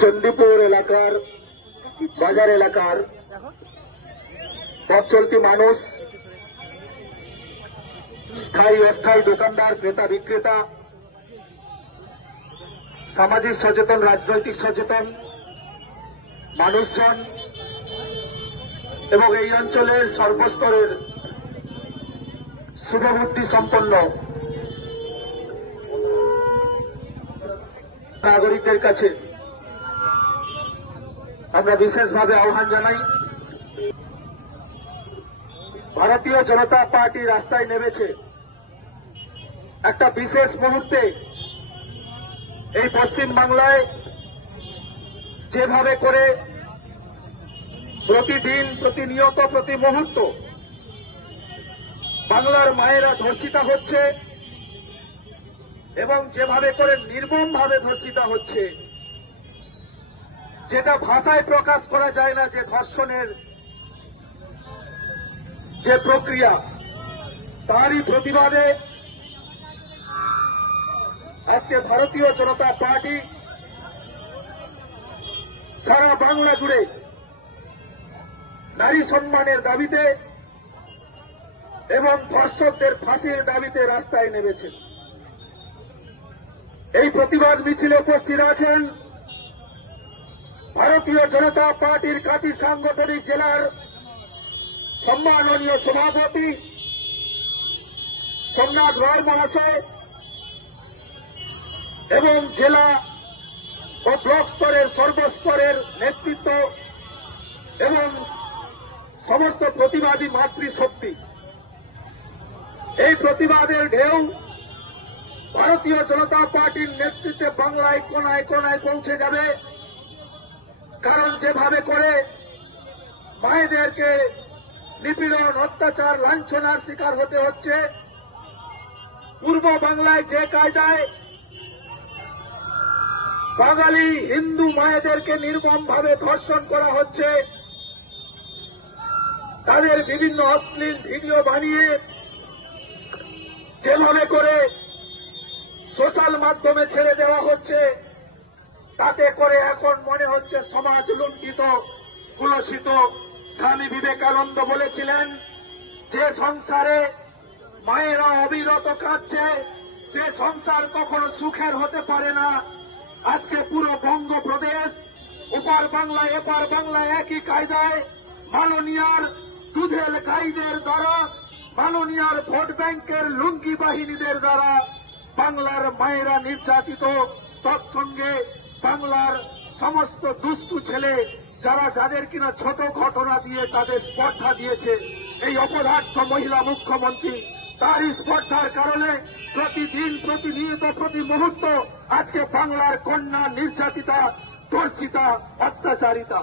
চণ্ডীপুর এলাকার বাজার এলাকার পথ চলতি মানুষ, স্থায়ী অস্থায়ী দোকানদার, ক্রেতা বিক্রেতা, সামাজিক সচেতন, রাজনৈতিক সচেতন মানুষজন এবং এই অঞ্চলের সর্বস্তরের শুভবুদ্ধি সম্পন্ন নাগরিকদের কাছে আমরা বিশেষভাবে আহ্বান জানাই। ভারতীয় জনতা পার্টি রাস্তায় নেমেছে একটা বিশেষ মুহূর্তে। এই পশ্চিম বাংলায় যেভাবে করে প্রতিদিন, প্রতিনিয়ত, প্রতি মুহূর্ত বাংলার মায়েরা ধর্ষিতা হচ্ছে এবং যেভাবে করে নির্মমভাবে ধর্ষিতা হচ্ছে, যেটা ভাষায় প্রকাশ করা যায় না, যে ধর্ষণের যে প্রক্রিয়া, তারই প্রতিবাদে আজকে ভারতীয় জনতা পার্টি সারা বাংলা জুড়ে নারী সম্মানের দাবিতে এবং ধর্ষকদের ফাঁসির দাবিতে রাস্তায় নেমেছে। এই প্রতিবাদ মিছিলে উপস্থিত আছেন ভারতীয় জনতা পার্টির কাঁথি সাংগঠনিক জেলার সম্মাননীয় সভাপতি সোমনাথ রায় মহাশয় এবং জেলা ও ব্লক স্তরের সর্বস্তরের নেতৃত্ব এবং সমস্ত প্রতিবাদী মাতৃশক্তি। এই প্রতিবাদের ঢেউ ভারতীয় জনতা পার্টির নেতৃত্বে বাংলায় কোনায় কোনায় পৌঁছে যাবে। কারণ যেভাবে করে মায়েদেরকে নিপীড়ন, অত্যাচার, লাঞ্ছনার শিকার হতে হচ্ছে, পূর্ব বাংলায় যে কায়দায় বাঙালি হিন্দু মায়েদেরকে নির্মমভাবে ধর্ষণ করা হচ্ছে, তাদের বিভিন্ন অশ্লীল ভিডিও বানিয়ে যেভাবে করে সোশ্যাল মাধ্যমে ছেড়ে দেওয়া হচ্ছে, তাতে করে এখন মনে হচ্ছে সমাজ লুণ্ঠিত, কুলসিত। স্বামী বিবেকানন্দ বলেছিলেন, যে সংসারে মায়েরা অবিরত কাঁদছে, সে সংসার কখনো সুখের হতে পারে না। আজকে পুরো বঙ্গপ্রদেশ, ওপার বাংলায় এপার বাংলায় একই কায়দায় মাননীয়ার দুধের গাইদের দ্বারা, মাননীয়ার ভোট ব্যাংকের লুঙ্গি বাহিনীদের দ্বারা বাংলার মায়েরা নির্যাতিত। তৎসঙ্গে বাংলার সমস্ত দুষ্টু ছেলে যারা, যাদের কিনা ছোট ঘটনা দিয়ে তাদের স্পর্ধা দিয়েছে এই অপদার্থ মহিলা মুখ্যমন্ত্রী, তার স্পর্ধার কারণে প্রতিদিন, প্রতিনিয়ত, প্রতি মুহূর্ত আজকে বাংলার কন্যা নির্যাতিতা, ধর্ষিতা, অত্যাচারিতা।